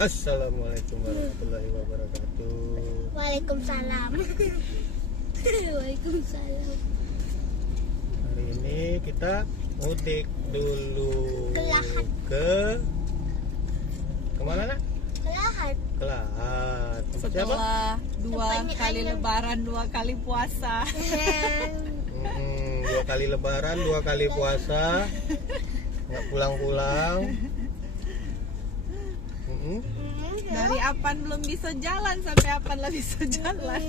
Assalamualaikum warahmatullahi wabarakatuh. Waalaikumsalam. Waalaikumsalam. Hari ini kita mudik dulu Ke Lahat. Kemana nak? Ke Lahat. Ke Lahat. Tempat siapa? Setelah dua Tempatnya kali ayam. lebaran, 2 kali puasa. 2 kali lebaran, 2 kali puasa, nggak pulang-pulang. Dari Apan belum bisa jalan sampai Apan lah bisa jalan.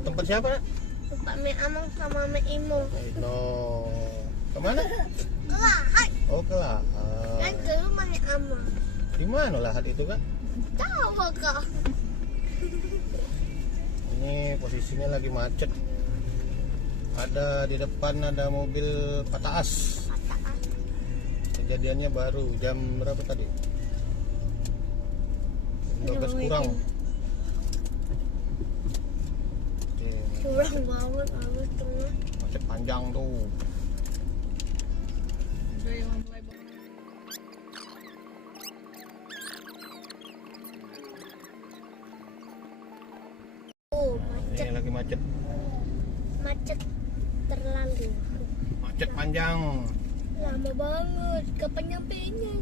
Tempat siapa nak? Tempat Mek Amang sama Mek Imo. No. Kemana? Ke Lahat. Oh, ke Lahat. Kan ke rumah Mek Amang. Di mana Lahat itu kan? Tahu kak. Ini posisinya lagi macet. Ada di depan ada mobil patah as. Kejadiannya baru jam berapa tadi? 12 kurang. Oke, Curang banget abis tengah. macet panjang tuh. Udah yang mulai Oh macet, Ini lagi macet. macet terlalu. Macet panjang. Lama banget. Kapan nyampenya ini?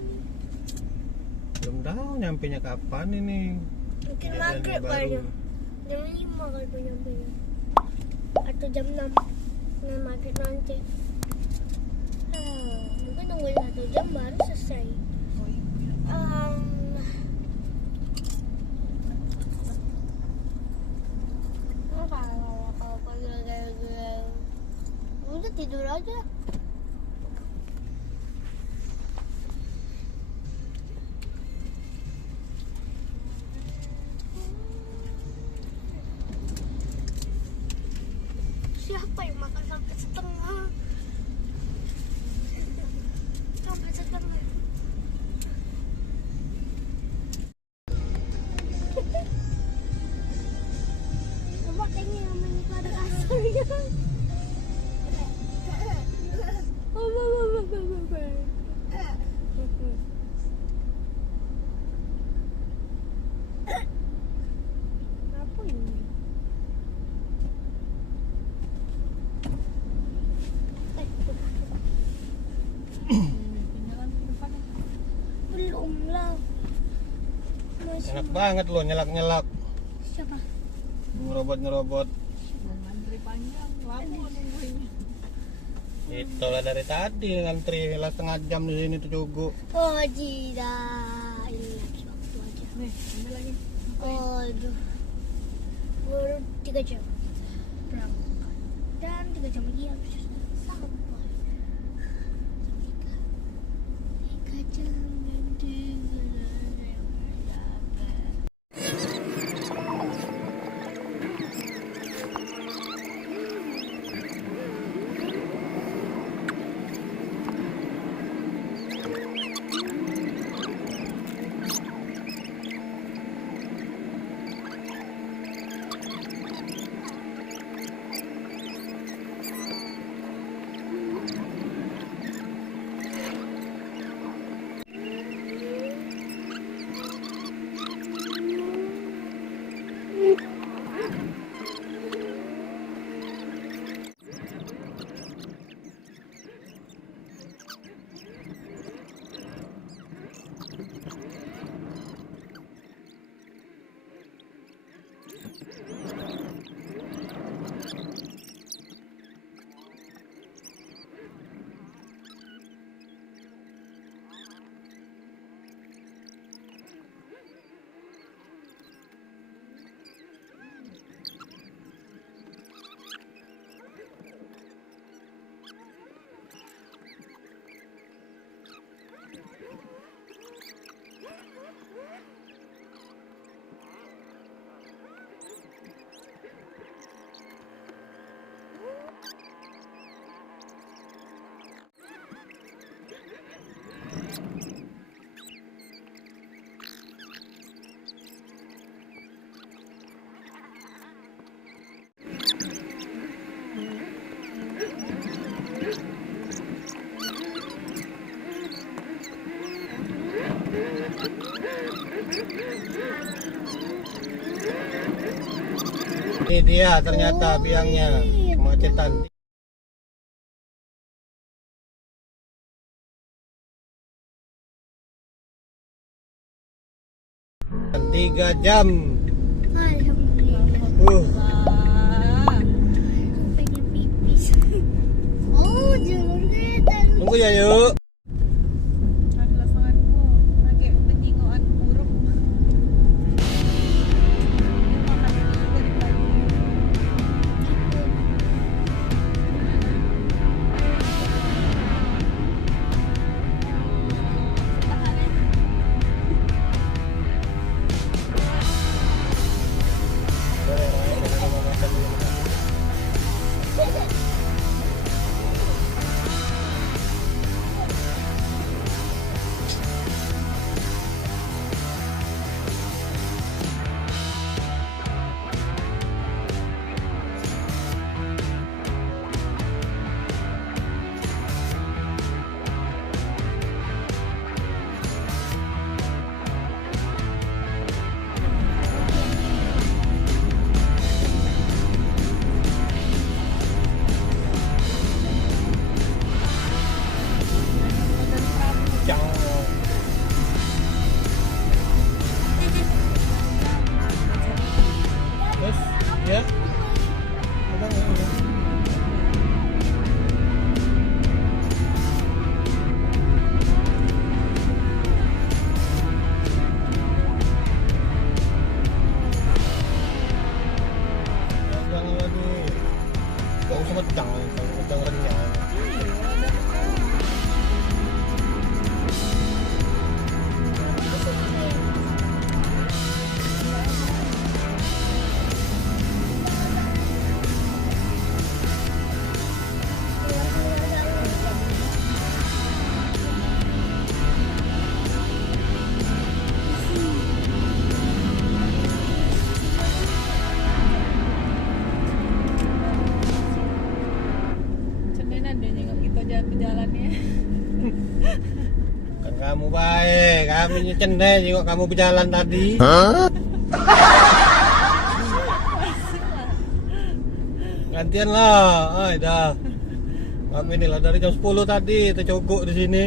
Belum tahu nyampenya kapan ini. Mungkin Kejadiannya maghrib baru. kali. Jam 5 kali tuh nyampenya. Atau jam 6. Nah maghrib nanti. Mungkin tunggu 1 jam baru selesai. Kalau pagi udah tidur aja. Siapa yang makan sampai setengah? Sampai setengah. Coba kayaknya yang pada kasarnya. Apa ini? Belum lah. Masih Enak banget loh nyelak-nyelak, siapa? ngerobot-ngerobot. ngantri panjang, lama nungguinnya. Itulah dari tadi ngantri lah setengah jam di sini tuh Cugu. Oh tidak, ini lagi waktu aja. Nih, ambil lagi. Aduh, baru 3 jam berangkat dan 3 jam lagi harus sampai. 3 jam dan 3 jam sampai. Ini dia ternyata biangnya kemacetan. 3 jam. Alhamdulillah. Wah. Pengen pipis. Oh, jalurnya dan Tunggu ya yuk. Adalah sangatku lagi penyingoan buruk. Makan dari pagi. Terus ya. Udah, udah. Jangan lagi. Gak usah medang, kalau medang renyah. Cendenan dia nyengok kita jalan ke jalannya. Kan kamu baik, kami cendek juga kamu berjalan tadi. Gantian lah, dah. Kami inilah dari jam 10 tadi tercogok di sini.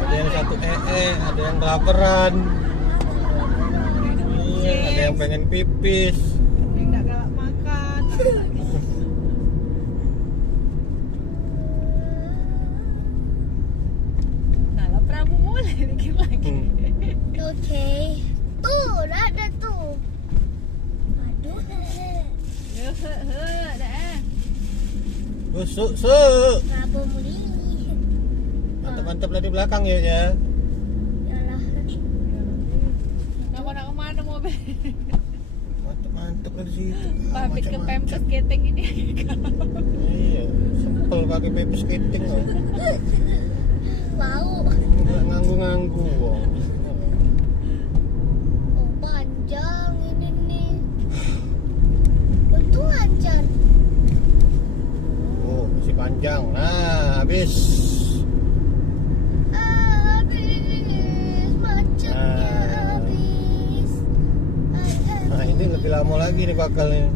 Ada yang satu ada yang kelaparan. Iya, ada yang pengen pipis. Yang nggak galak makan. Nah, lah Prabu mulai dikit lagi. Oke. Tuh, ada tuh. Aduh. Dah. Busuk. Prabu muli. Mantap-mantap lah di belakang ya. Yalah. Nggak mau kemana mobil. Mantap lah di situ. Pamit ke Macam-macam. pempes keteng ini. Iya, sempel pakai pepes keting loh. Mau. Nggak nganggu-nganggu. Wong. Oh, panjang ini nih. Untung lancar. Oh, masih panjang. Nah, habis. Habis. Macetnya habis. Nah, ini lebih lama lagi nih bakalnya.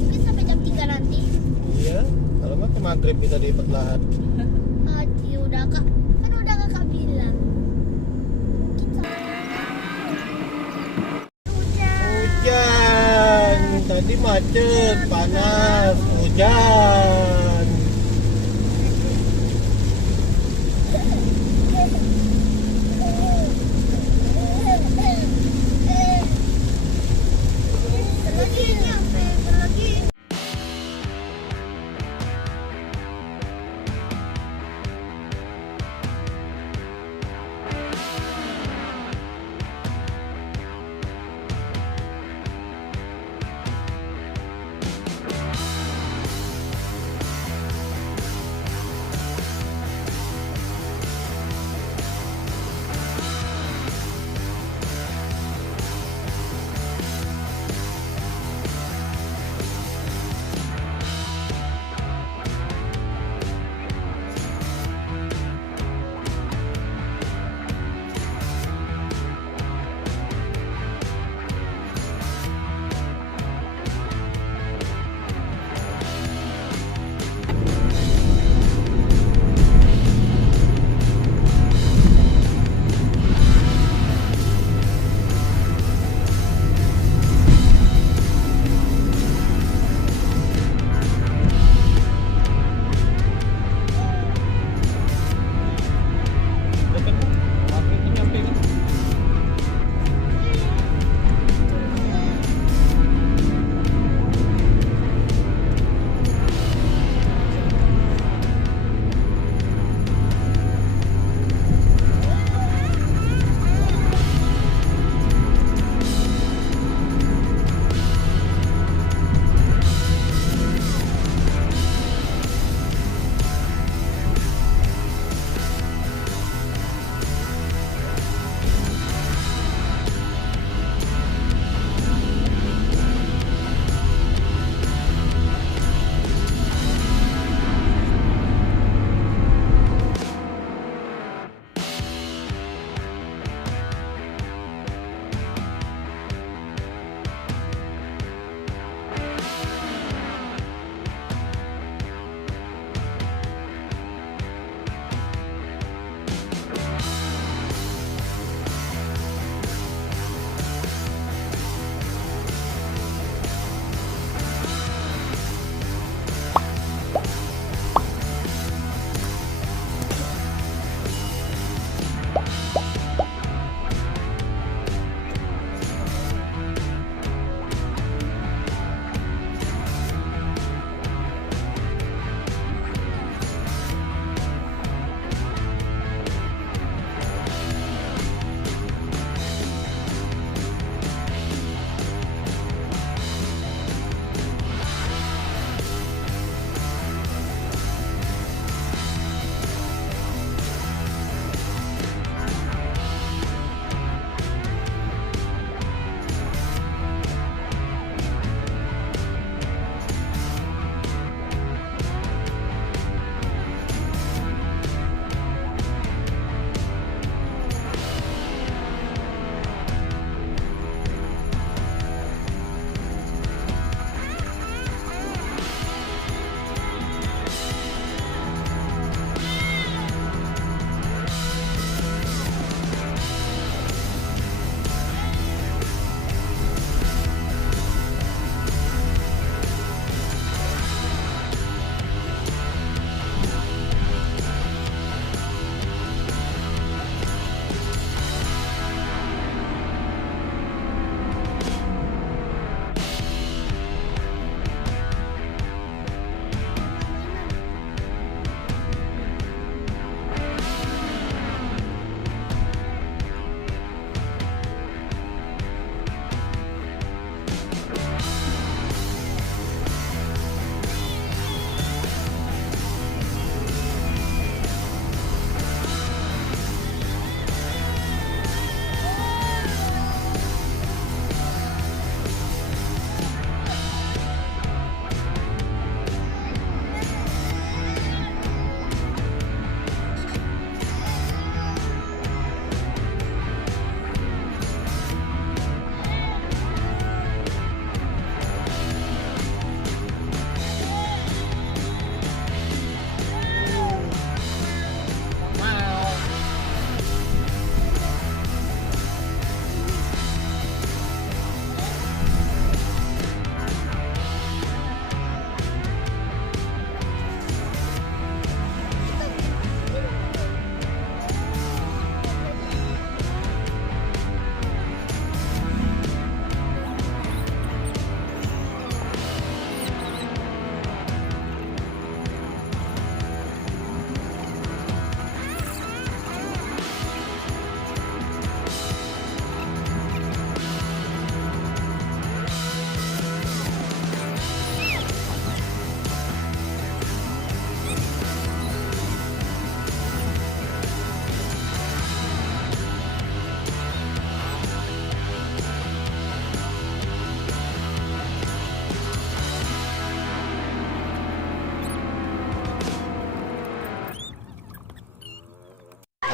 Mungkin sampai jam 3 nanti. Iya, kalau nggak ke maghrib bisa di perlahan. Hati udah kak. Kan udah kakak bilang. Hujan, tadi macet, panas, hujan. Lagi nyampe lagi.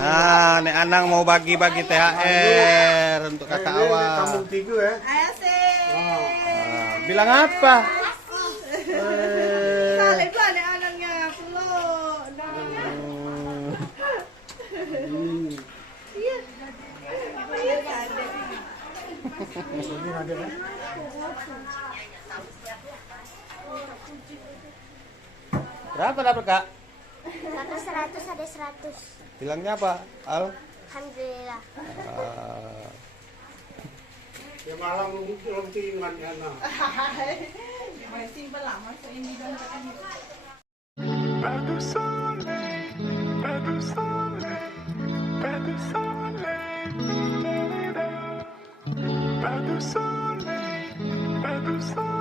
Nah, Nek Anang mau bagi-bagi THR untuk kakak awal. Kampung tiga ya. Ayo sih. Nah, bilang apa? Saling pula nih anaknya. Peluk. Iya. Iya ada. Ini ada kan? Berapa dapat kak? Dapat 100 ada 100. Bilangnya apa? Al? Alhamdulillah. Ya malang lontingan ya nah. Masih simple lah, masuk ini dan tekan. Pas de soleil, pas de soleil, pas de soleil, pas de soleil, pas de soleil.